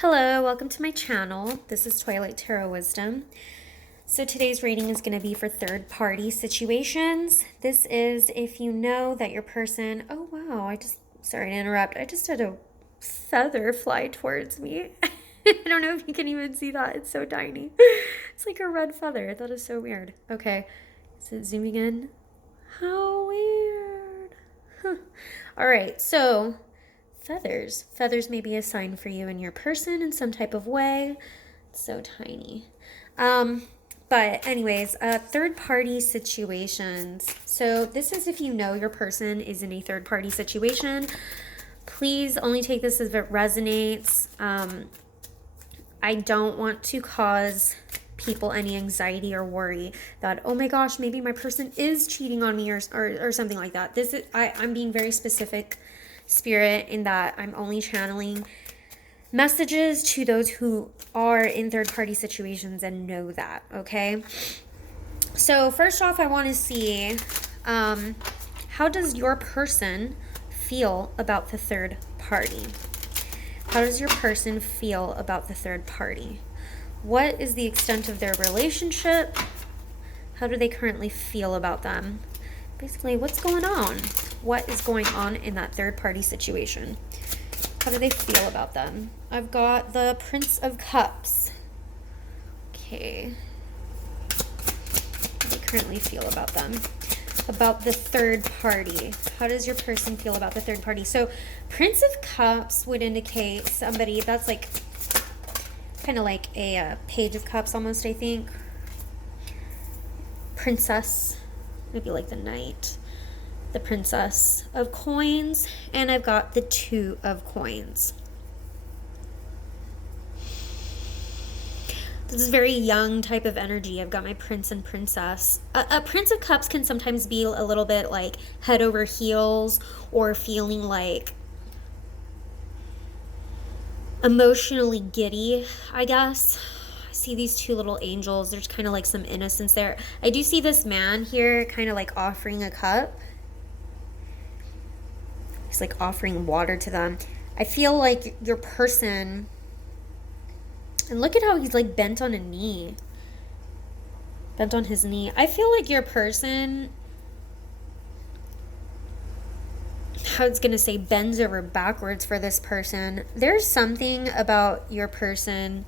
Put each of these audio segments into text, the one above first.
Hello, welcome to my channel. This is Twilight Tarot Wisdom. So today's reading is going to be for third-party situations. This is if you know that your person... Oh, wow, sorry to interrupt. I just had a feather fly towards me. I don't know if you can even see that. It's so tiny. It's like a red feather. That is so weird. Okay, is it zooming in? How weird. Huh. All right, so... Feathers. Feathers may be a sign for you and your person in some type of way. It's so tiny. But anyways, third-party situations. So this is if you know your person is in a third-party situation. Please only take this if it resonates. I don't want to cause people any anxiety or worry that, oh my gosh, maybe my person is cheating on me or something like that. I'm being very specific, Spirit, in that I'm only channeling messages to those who are in third-party situations and know that, okay? So first off, I want to see how does your person feel about the third party? How does your person feel about the third party? What is the extent of their relationship? How do they currently feel about them? Basically, what's going on? What is going on in that third-party situation? How do they feel about them? I've got the Prince of Cups. Okay. How do they currently feel about them? About the third party. How does your person feel about the third party? So, Prince of Cups would indicate somebody that's like, kind of like a Page of Cups almost, I think. Princess. Maybe like the Knight. The Princess of Coins, and I've got the Two of Coins. This is very young type of energy. I've got my Prince and Princess. A Prince of Cups can sometimes be a little bit like head over heels or feeling like emotionally giddy, I guess. I see these two little angels. There's kind of like some innocence there. I do see this man here kind of like offering a cup. He's like offering water to them. I feel like your person, and look at how he's like bent on a knee. Bent on his knee. I feel like your person, I was going to say bends over backwards for this person. There's something about your person,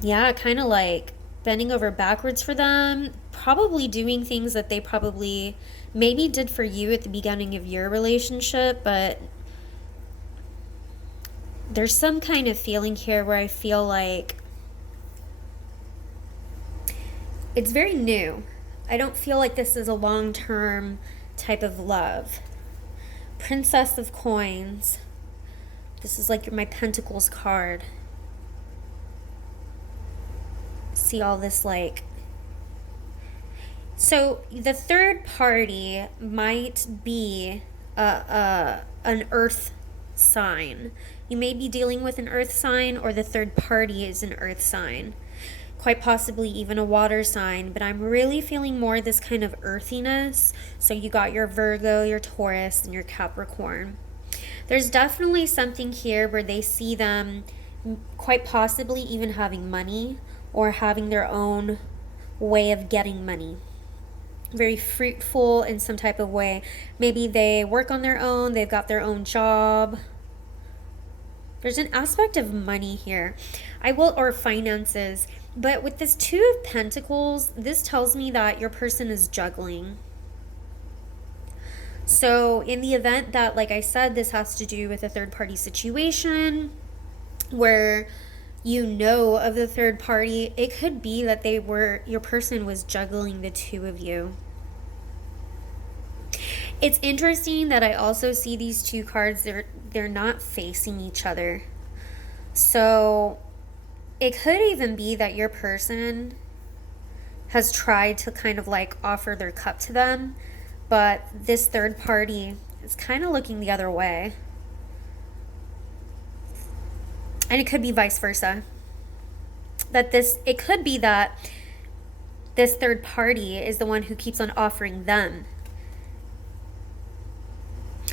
yeah, kind of like bending over backwards for them, probably doing things that they probably maybe did for you at the beginning of your relationship, but there's some kind of feeling here where I feel like it's very new. I don't feel like this is a long-term type of love. Princess of Coins. This is like my Pentacles card. See all this like... So the third party might be an earth sign. You may be dealing with an earth sign, or the third party is an earth sign. Quite possibly even a water sign, but I'm really feeling more this kind of earthiness. So you got your Virgo, your Taurus, and your Capricorn. There's definitely something here where they see them quite possibly even having money or having their own way of getting money. Very fruitful in some type of way. Maybe they work on their own, they've got their own job. There's an aspect of money here. Or finances. But with this Two of Pentacles, this tells me that your person is juggling. So in the event that, like I said, this has to do with a third-party situation where you know of the third party, it could be that your person was juggling the two of you. It's interesting that I also see these two cards, they're not facing each other. So it could even be that your person has tried to kind of like offer their cup to them, but this third party is kind of looking the other way. And it could be vice versa. It could be that this third party is the one who keeps on offering them.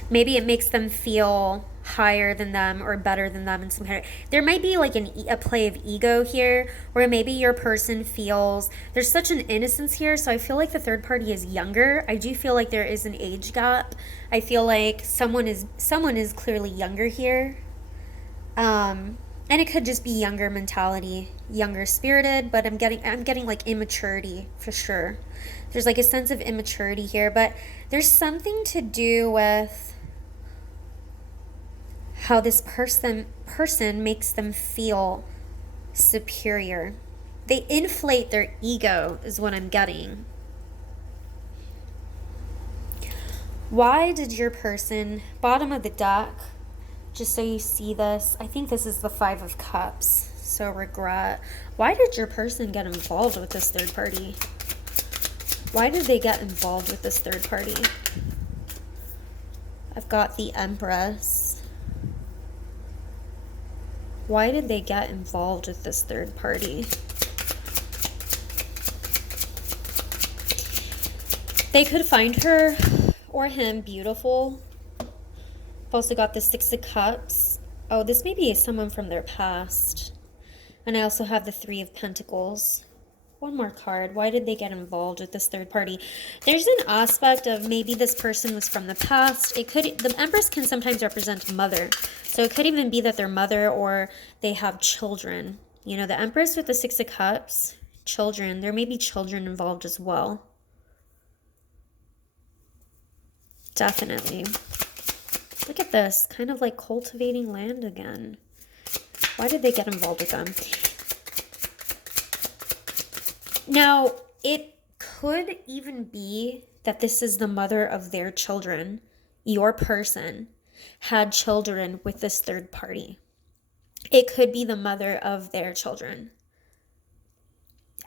Maybe it makes them feel higher than them or better than them in some kind of, there might be like a play of ego here, where maybe your person feels there's such an innocence here. So I feel like the third party is younger. I do feel like there is an age gap. I feel like someone is clearly younger here. And it could just be younger mentality, younger spirited, but I'm getting like immaturity for sure. There's like a sense of immaturity here, but there's something to do with how this person makes them feel superior. They inflate their ego is what I'm getting. Why did your person, bottom of the deck, just so you see this, I think this is the Five of Cups, so regret. Why did your person get involved with this third party? Why did they get involved with this third party? I've got the Empress. Why did they get involved with this third party? They could find her or him beautiful. I've also got the Six of Cups. Oh, this may be someone from their past. And I also have the Three of Pentacles. One more card. Why did they get involved with this third party? There's an aspect of maybe this person was from the past. The Empress can sometimes represent mother. So it could even be that they're mother or they have children. You know, the Empress with the Six of Cups, children. There may be children involved as well. Definitely. Look at this, kind of like cultivating land again. Why did they get involved with them? Now, it could even be that this is the mother of their children. Your person had children with this third party. It could be the mother of their children.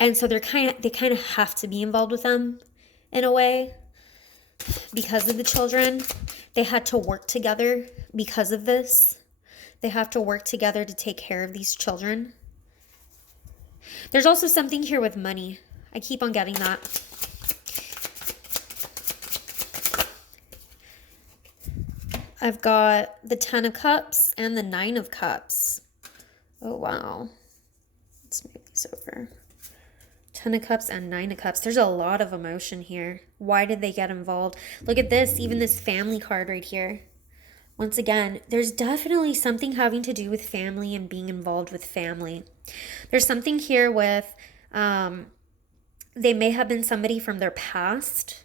And so they kind of have to be involved with them in a way because of the children. They had to work together because of this. They have to work together to take care of these children. There's also something here with money. I keep on getting that. I've got the Ten of Cups and the Nine of Cups. Oh, wow. Let's move these over. Ten of Cups and Nine of Cups. There's a lot of emotion here. Why did they get involved? Look at this, even this family card right here. Once again, there's definitely something having to do with family and being involved with family. There's something here with, they may have been somebody from their past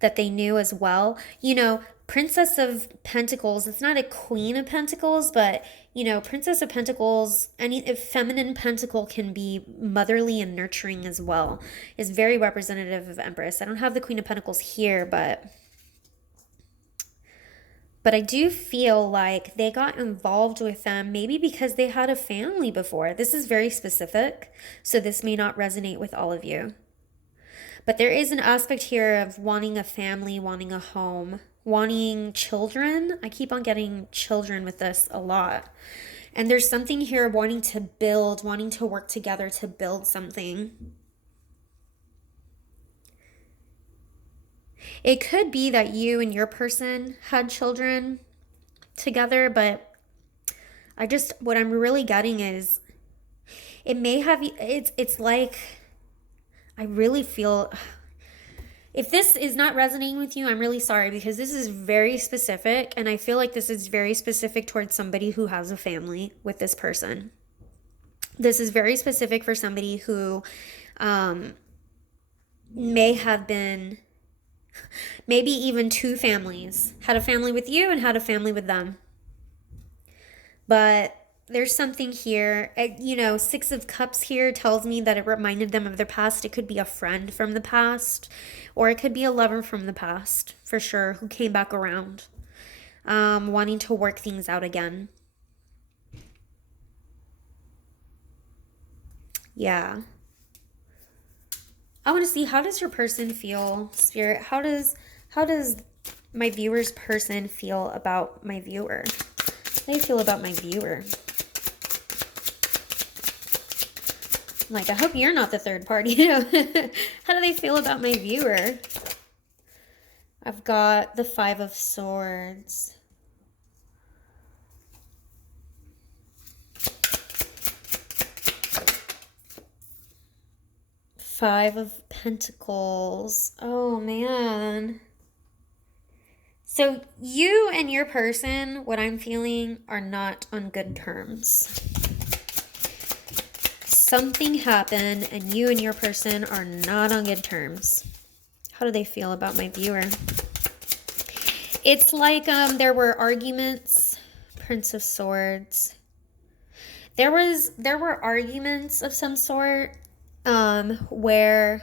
that they knew as well. You know, Princess of Pentacles, it's not a Queen of Pentacles, but, you know, Princess of Pentacles, any feminine pentacle can be motherly and nurturing as well. Is very representative of Empress. I don't have the Queen of Pentacles here, but I do feel like they got involved with them maybe because they had a family before. This is very specific, so this may not resonate with all of you. But there is an aspect here of wanting a family, wanting a home, wanting children. I keep on getting children with this a lot. And there's something here wanting to build, wanting to work together to build something. It could be that you and your person had children together, but what I'm really getting is it may have, it's like, I really feel, if this is not resonating with you, I'm really sorry, because this is very specific, and I feel like this is very specific towards somebody who has a family with this person. This is very specific for somebody who may have been, maybe even two families, had a family with you and had a family with them. But there's something here, you know, Six of Cups here tells me that it reminded them of their past. It could be a friend from the past, or it could be a lover from the past, for sure, who came back around, wanting to work things out again. Yeah. I want to see, how does your person feel, Spirit? How does my viewer's person feel about my viewer? How do you feel about my viewer? Like, I hope you're not the third party. You know? How do they feel about my viewer? I've got the Five of Swords. Five of Pentacles. Oh, man. So you and your person, what I'm feeling, are not on good terms. Something happened and you and your person are not on good terms. How do they feel about my viewer? It's like there were arguments. Prince of Swords. There were arguments of some sort where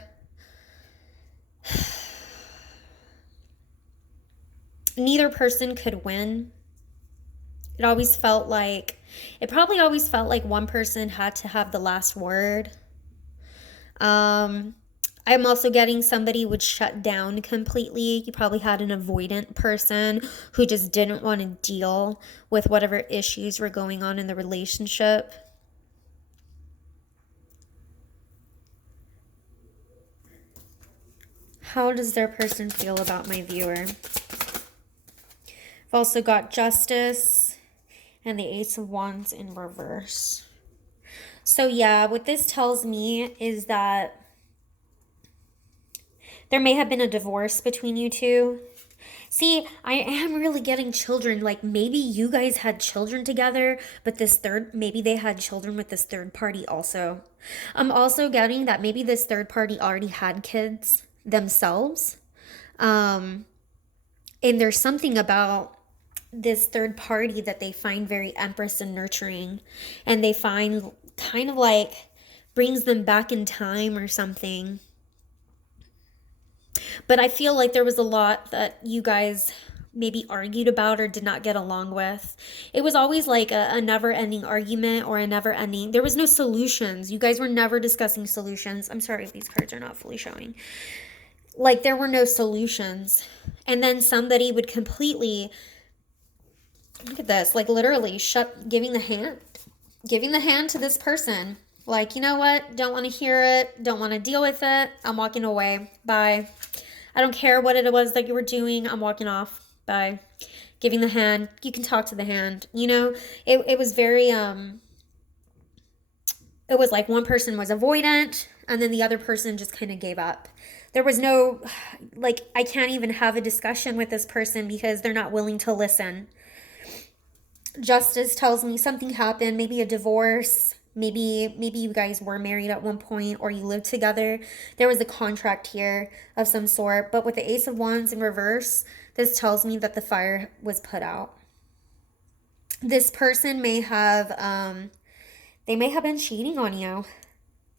neither person could win. It probably always felt like one person had to have the last word. I'm also getting somebody would shut down completely. You probably had an avoidant person who just didn't want to deal with whatever issues were going on in the relationship. How does their person feel about my viewer? I've also got Justice and the Ace of Wands in reverse. So yeah, what this tells me is that there may have been a divorce between you two. See, I am really getting children. Like maybe you guys had children together, but maybe they had children with this third party also. I'm also getting that maybe this third party already had kids themselves. And there's something about this third party that they find very empress and nurturing, and they find kind of like brings them back in time or something. But I feel like there was a lot that you guys maybe argued about or did not get along with. It was always like a never-ending argument or there was no solutions. You guys were never discussing solutions. I'm sorry if these cards are not fully showing. Like there were no solutions. And then somebody would completely, look at this, like literally giving the hand to this person. Like, you know what? Don't want to hear it. Don't want to deal with it. I'm walking away. Bye. I don't care what it was that you were doing. I'm walking off. Bye. Giving the hand. You can talk to the hand. You know, it was very, it was like one person was avoidant and then the other person just kind of gave up. There was no, like, I can't even have a discussion with this person because they're not willing to listen. Justice tells me something happened, maybe a divorce. Maybe you guys were married at one point or you lived together. There was a contract here of some sort. But with the Ace of Wands in reverse, this tells me that the fire was put out. This person may have, they may have been cheating on you.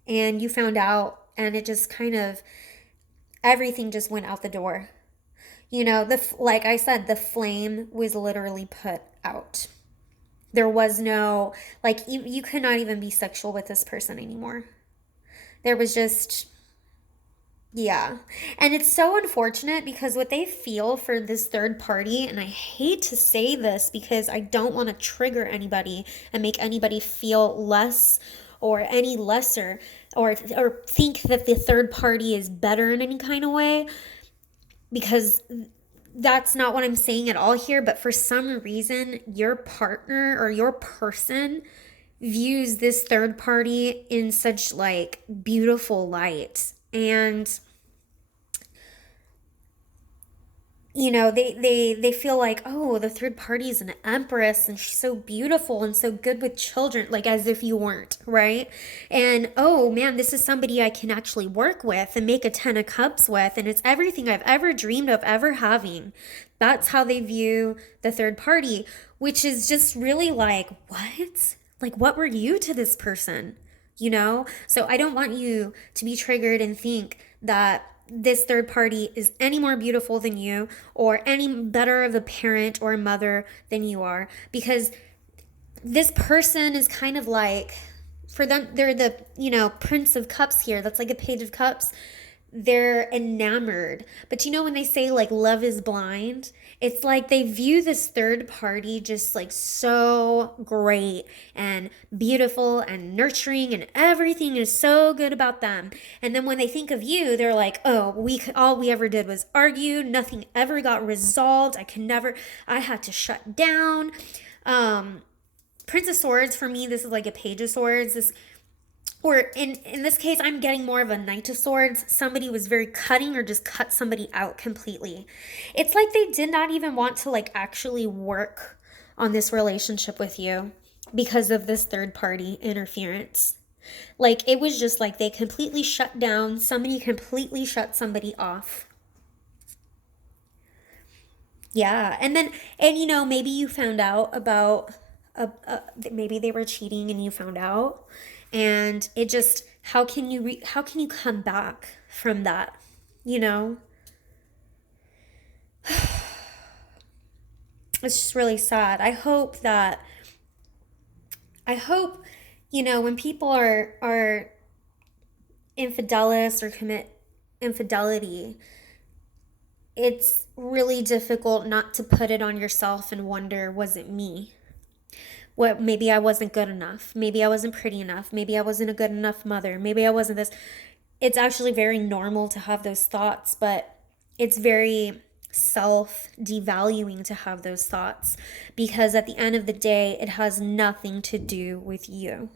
And you found out and it just kind of, everything just went out the door. You know, like I said, the flame was literally put out. There was no, like, you could not even be sexual with this person anymore. There was just, yeah. And it's so unfortunate because what they feel for this third party, and I hate to say this because I don't want to trigger anybody and make anybody feel less or any lesser or think that the third party is better in any kind of way, because that's not what I'm saying at all here. But for some reason, your partner or your person views this third party in such like beautiful light. And you know, they feel like, oh, the third party is an empress and she's so beautiful and so good with children, like as if you weren't, right? And oh man, this is somebody I can actually work with and make a 10 of cups with, and it's everything I've ever dreamed of ever having. That's how they view the third party, which is just really like, what? Like, what were you to this person? You know? So I don't want you to be triggered and think that this third party is any more beautiful than you or any better of a parent or a mother than you are, because this person is kind of like, for them, they're the, you know, Prince of Cups here. That's like a Page of Cups. They're enamored. But you know, when they say like love is blind, it's like they view this third party just like so great and beautiful and nurturing, and everything is so good about them. And then when they think of you, they're like, oh, all we ever did was argue. Nothing ever got resolved. I had to shut down. Prince of Swords, for me, this is like a Page of Swords. or in this case, I'm getting more of a Knight of Swords. Somebody was very cutting or just cut somebody out completely. It's like they did not even want to like actually work on this relationship with you because of this third party interference. Like it was just like they completely shut down, somebody completely shut somebody off. Yeah, and you know, maybe you found out about maybe they were cheating and you found out, and it just how can you come back from that? You know, it's just really sad. I hope you know when people are infidelis or commit infidelity, it's really difficult not to put it on yourself and wonder, was it me? What, maybe I wasn't good enough. Maybe I wasn't pretty enough. Maybe I wasn't a good enough mother. Maybe I wasn't this. It's actually very normal to have those thoughts, but it's very self devaluing to have those thoughts because at the end of the day, it has nothing to do with you.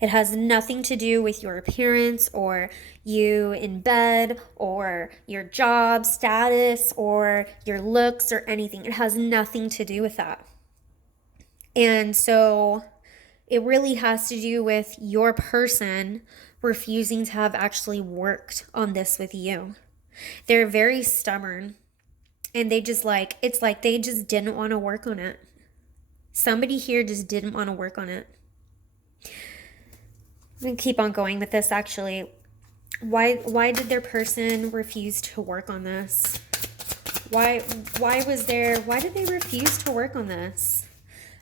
It has nothing to do with your appearance or you in bed or your job status or your looks or anything. It has nothing to do with that. And so it really has to do with your person refusing to have actually worked on this with you. They're very stubborn and they just like, it's like they just didn't want to work on it. Somebody here just didn't want to work on it. I'm going to keep on going with this actually. Why did their person refuse to work on this? Why did they refuse to work on this?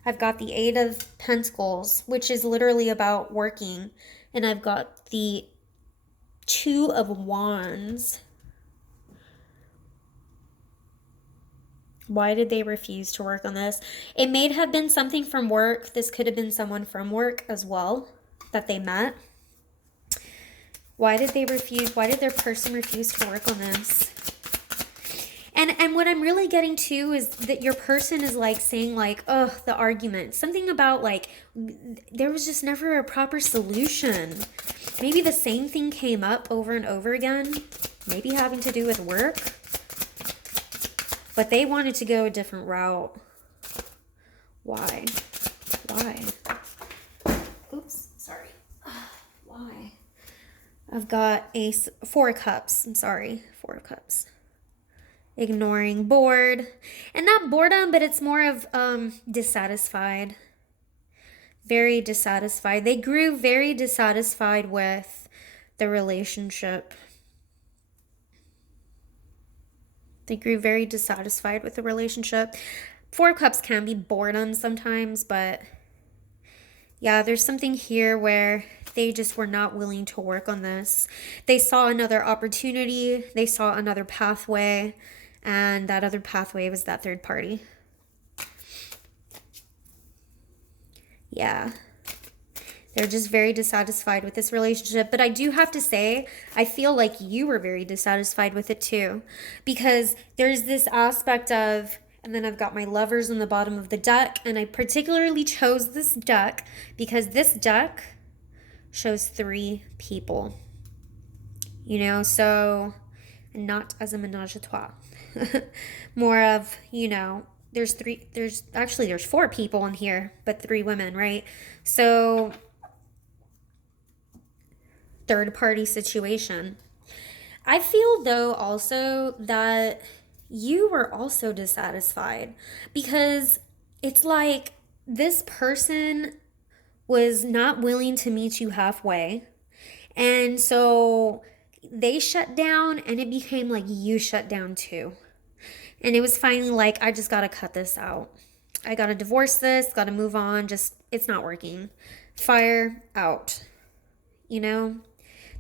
I've got the Eight of Pentacles, which is literally about working, and I've got the Two of Wands. Why did they refuse to work on this? It may have been something from work. This could have been someone from work as well that they met. Why did they refuse? Why did their person refuse to work on this? And what I'm really getting to is that your person is like saying like, oh, the argument. Something about like, there was just never a proper solution. Maybe the same thing came up over and over again. Maybe having to do with work. But they wanted to go a different route. Why? Oops, sorry. Why? I've got Four of Cups. I'm sorry. Four of Cups. Ignoring, bored. And not boredom, but it's more of dissatisfied. Very dissatisfied. They grew very dissatisfied with the relationship. They grew very dissatisfied with the relationship. Four of Cups can be boredom sometimes, but yeah, there's something here where they just were not willing to work on this. They saw another opportunity. They saw another pathway. And that other pathway was that third party. Yeah. They're just very dissatisfied with this relationship. But I do have to say, I feel like you were very dissatisfied with it too. Because there's this aspect of, and then I've got my Lovers on the bottom of the deck. And I particularly chose this deck because this deck shows 3 people. You know, so not as a menage a trois. More of, you know, there's 4 people in here, but 3 women, right? So third party situation. I feel though also that you were also dissatisfied because it's like this person was not willing to meet you halfway. And so they shut down and it became like you shut down too. And it was finally like, I just got to cut this out. I got to divorce this, got to move on. Just, it's not working. Fire out. You know,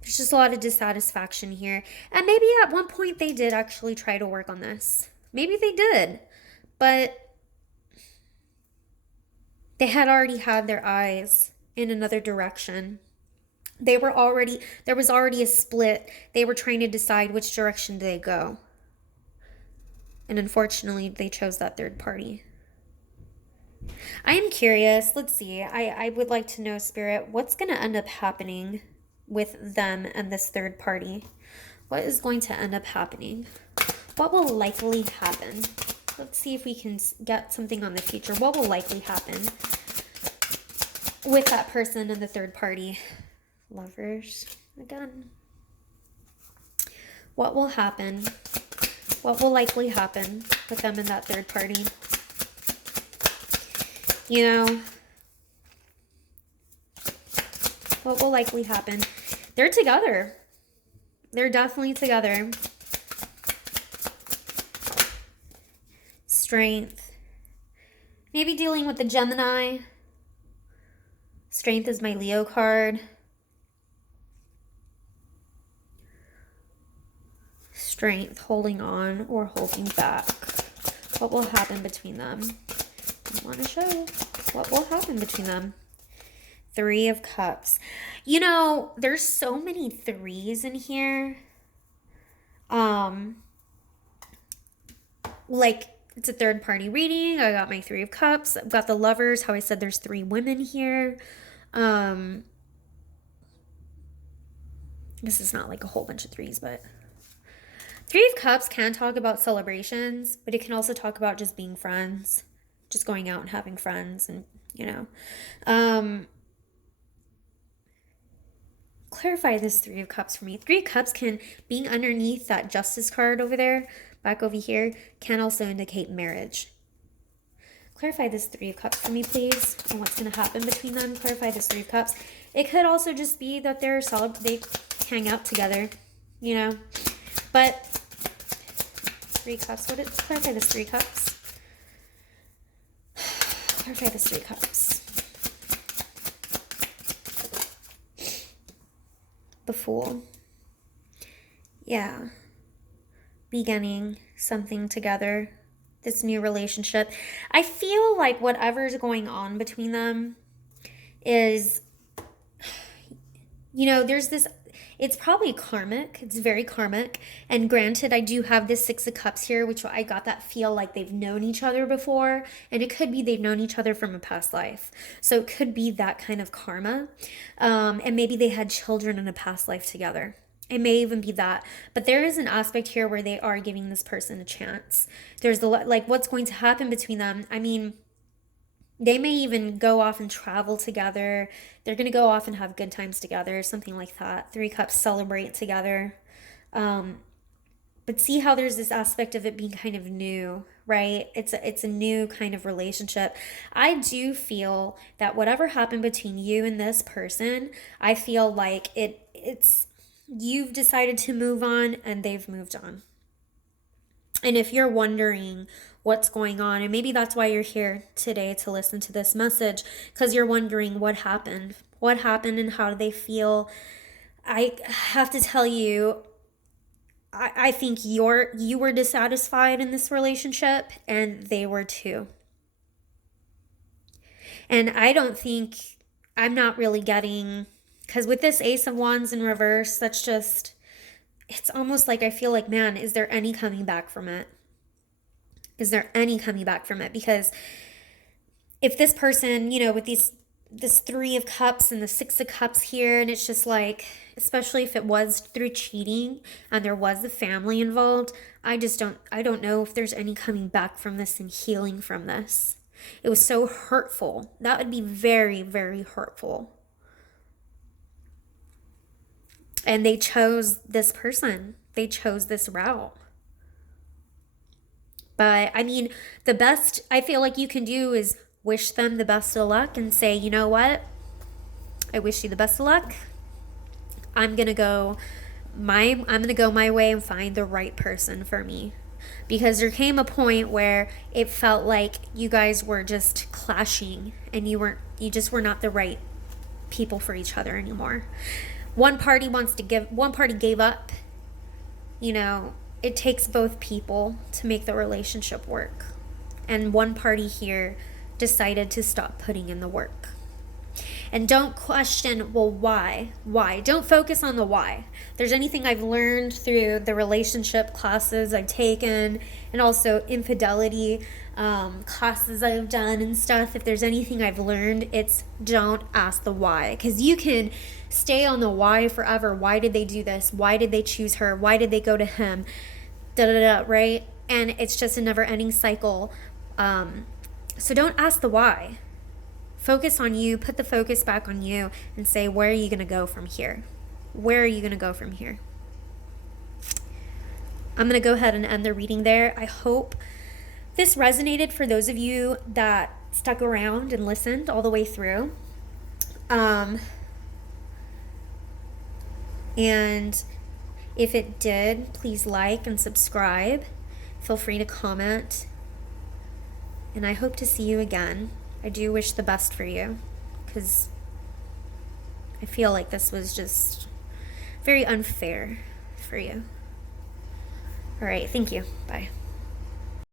there's just a lot of dissatisfaction here. And maybe at one point they did actually try to work on this. Maybe they did. But they had already had their eyes in another direction. There was already a split. They were trying to decide which direction they go. And unfortunately, they chose that third party. I am curious. Let's see. I would like to know, Spirit, what's going to end up happening with them and this third party? What is going to end up happening? What will likely happen? Let's see if we can get something on the future. What will likely happen with that person and the third party? Lovers, again. What will happen? What will likely happen with them and that third party? You know, what will likely happen? They're together. They're definitely together. Strength. Maybe dealing with the Gemini. Strength is my Leo card. Strength, holding on or holding back. What will happen between them? I want to show what will happen between them. 3 of Cups. You know, there's so many 3s in here. Like, it's a third party reading. I got my 3 of Cups. I've got the Lovers. How I said there's 3 women here. This is not like a whole bunch of 3s, but 3 of Cups can talk about celebrations, but it can also talk about just being friends, just going out and having friends, and, you know. Clarify this 3 of Cups for me. 3 of Cups can, being underneath that Justice card over there, back over here, can also indicate marriage. Clarify this 3 of Cups for me, please, and what's going to happen between them. Clarify this 3 of Cups. It could also just be that they're solid, they hang out together, you know. But 3 Cups, clarify this 3 Cups. Clarify this 3 Cups. The Fool. Yeah. Beginning something together. This new relationship. I feel like whatever's going on between them is, you know, there's this, it's probably karmic. It's very karmic. And granted, I do have this 6 of Cups here, which I got that feel like they've known each other before. And it could be they've known each other from a past life. So it could be that kind of karma. And maybe they had children in a past life together. It may even be that. But there is an aspect here where they are giving this person a chance. There's the, like, what's going to happen between them. I mean, they may even go off and travel together. They're going to go off and have good times together, something like that. 3 Cups, celebrate together. But see how there's this aspect of it being kind of new, right? It's a new kind of relationship. I do feel that whatever happened between you and this person, I feel like it's you've decided to move on and they've moved on. And if you're wondering what's going on, and maybe that's why you're here today to listen to this message, because you're wondering what happened and how do they feel. I have to tell you, I think you were dissatisfied in this relationship and they were too. And I'm not really getting, because with this Ace of Wands in reverse, that's just, it's almost like I feel like, man, is there any coming back from it? Is there any coming back from it? Because if this person, you know, with this 3 of Cups and the 6 of Cups here, and it's just like, especially if it was through cheating and there was a family involved, I don't know if there's any coming back from this and healing from this. It was so hurtful. That would be very, very hurtful. And they chose this person. They chose this route. But I mean, the best I feel like you can do is wish them the best of luck and say, you know what? I wish you the best of luck. I'm gonna go my way and find the right person for me. Because there came a point where it felt like you guys were just clashing and you just were not the right people for each other anymore. One party gave up. You know, it takes both people to make the relationship work. And one party here decided to stop putting in the work. And don't question, well, why? Why? Don't focus on the why. If there's anything I've learned through the relationship classes I've taken, and also infidelity, classes I've done and stuff, if there's anything I've learned, it's don't ask the why. Because you can stay on the why forever. Why did they do this? Why did they choose her? Why did they go to him? Da da da, right? And it's just a never ending cycle. So don't ask the why. Focus on you, put the focus back on you, and say, where are you going to go from here? Where are you going to go from here? I'm going to go ahead and end the reading there. I hope this resonated for those of you that stuck around and listened all the way through. And if it did, please like and subscribe. Feel free to comment. And I hope to see you again. I do wish the best for you, because I feel like this was just very unfair for you. All right, thank you. Bye.